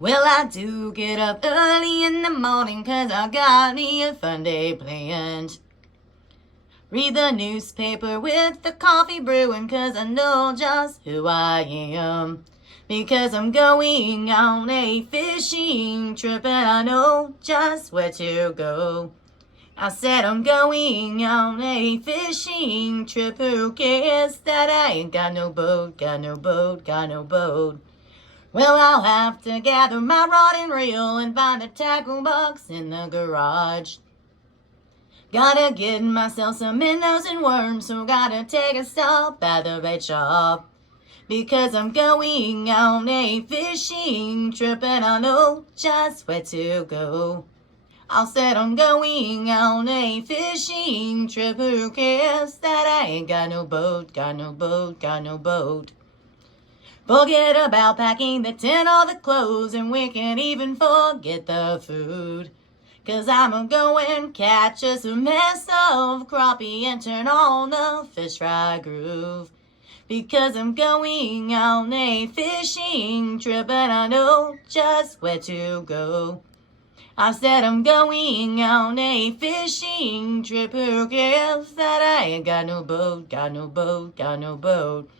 Well, I do get up early in the morning 'cause I got me a fun day planned. Read the newspaper with the coffee brewing 'cause I know just who I am. Because I'm going on a fishing trip and I know just where to go. I said I'm going on a fishing trip. Who cares that I ain't got no boat, got no boat, got no boat? Well, I'll have to gather my rod and reel and find a tackle box in the garage. Gotta get myself some minnows and worms, so gotta take a stop at the bait shop. Because I'm going on a fishing trip and I know just where to go. I said I'm going on a fishing trip. Who cares that I ain't got no boat, got no boat, got no boat? Forget about packing the tent or the clothes, and we can even forget the food. 'Cause I'm going catch us a mess of crappie and turn on the fish fry groove. Because I'm going on a fishing trip and I know just where to go. I said I'm going on a fishing trip. Who cares that I ain't got no boat, got no boat, got no boat?